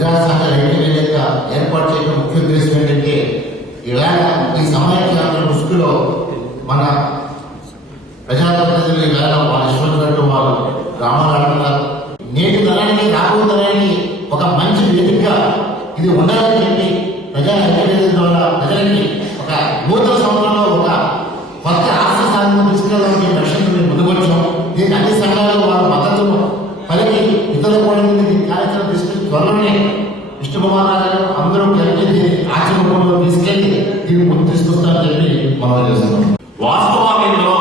ప్రజాసంఘ ఐక్యవేదిక ఏర్పాటు చేయడం ముఖ్య ఉద్దేశం ఏంటంటే ఇవాళ ఈ సమైక్యాంధ్ర ముసుగులో మన ప్రజాప్రతినిధులు ఇవాళ వాళ్ళ ఇష్టపడినట్టు వాళ్ళు రామారావు నేటి తరానికి రాబోయే తరానికి ఒక మంచి వేదికగా ఇది ఉండాలని చెప్పి ప్రజా ఐక్యవేదిక ద్వారా ప్రజలకి ఒక నూతన సంవత్సరంలో ఒక కొత్త ఆశ సాధన తీసుకెళ్ళాలని లక్ష్యంతో మేము ముందుకొచ్చాం. దీనికి అన్ని సంఘాలు వాళ్ళ మద్దతును పలికి ఇతరులు కూడా కార్యక్రమం తీసుకెళ్లి త్వరలోనే విష్ణుకుమార్ గారు అందరూ కలిపి దీన్ని ఆచరణలో తీసుకెళ్లి దీన్ని ముందు తీసుకొస్తారని చెప్పి మనం చేస్తున్నాం. వాస్తవాల్లో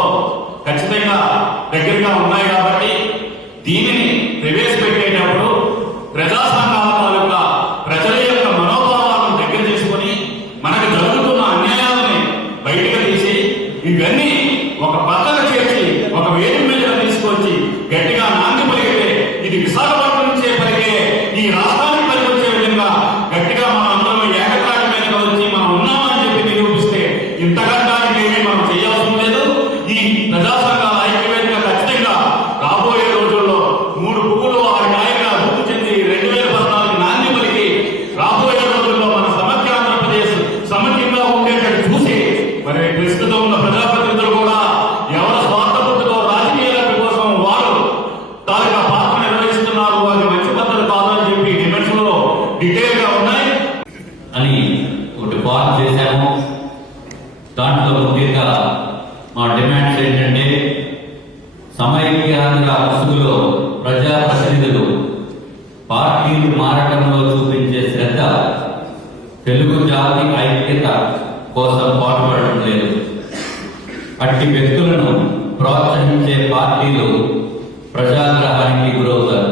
ఖచ్చితంగా దగ్గరగా ఉన్నాయి కాబట్టి దీనిని ప్రవేశపెట్టేటప్పుడు ప్రజా సంఘాల తాలూకా ప్రజల యొక్క మనోభావాలను దగ్గర చేసుకుని మనకు జరుగుతున్న అన్యాయాలని బయటకు తీసి ఇవన్నీ ఒక పక్కన చేర్చి ఒక వేదిక మీద తీసుకొచ్చి గట్టిగా నాంది పలికితే ఇది విశాఖపట్నం నుంచే పలికే ఈ రాష్ట్రానికి పలికొచ్చే విధంగా గట్టిగా మనం అందరం ఏకతాటి మీద వచ్చి మనం ఉన్నామని చెప్పి నిరూపిస్తే ఇంతకంటానికి ఏమీ మనం చేయాల్సిన లేదు. ఈ ప్రజా సంఘాల ఐక్యవేదిక ఖచ్చితంగా రాబోయే రోజుల్లో 3 పువ్వులు 6 కాయగా అభివృద్ధి చెంది 2014 నాంది పలికి రాబోయే రోజుల్లో మన సమగ్ర ఆంధ్రప్రదేశ్ సమగ్రంగా ఉండేటట్టు చూసి మరి ప్రస్తుతం ఉన్న ప్రజాప్రతినిధులు కూడా ఎవరి స్వార్థబుద్ధితో రాజకీయ లబ్ధి కోసం వారు తాలూకా పాత్ర నిర్వహిస్తున్నారు. అది మంచి పద్ధతి కాదని చెప్పి డిమాండ్స్ లో డీటెయిల్ గా ఉన్నాయి అని ఒకటి పార్ట్ చేశాము. దాంట్లో ముఖ్యంగా మా డిమాండ్స్ ఏంటంటే సమైక్యాంధ్ర ముసుగులో ప్రజాప్రతినిధులు పార్టీలు మారటంలో చూపించే శ్రద్ధ తెలుగు జాతి ఐక్యత కోసం పాటుపడటం లేదు. అట్టి వ్యక్తులను ప్రోత్సహించే పార్టీలు ప్రజాగ్రహానికి గురవుతారు.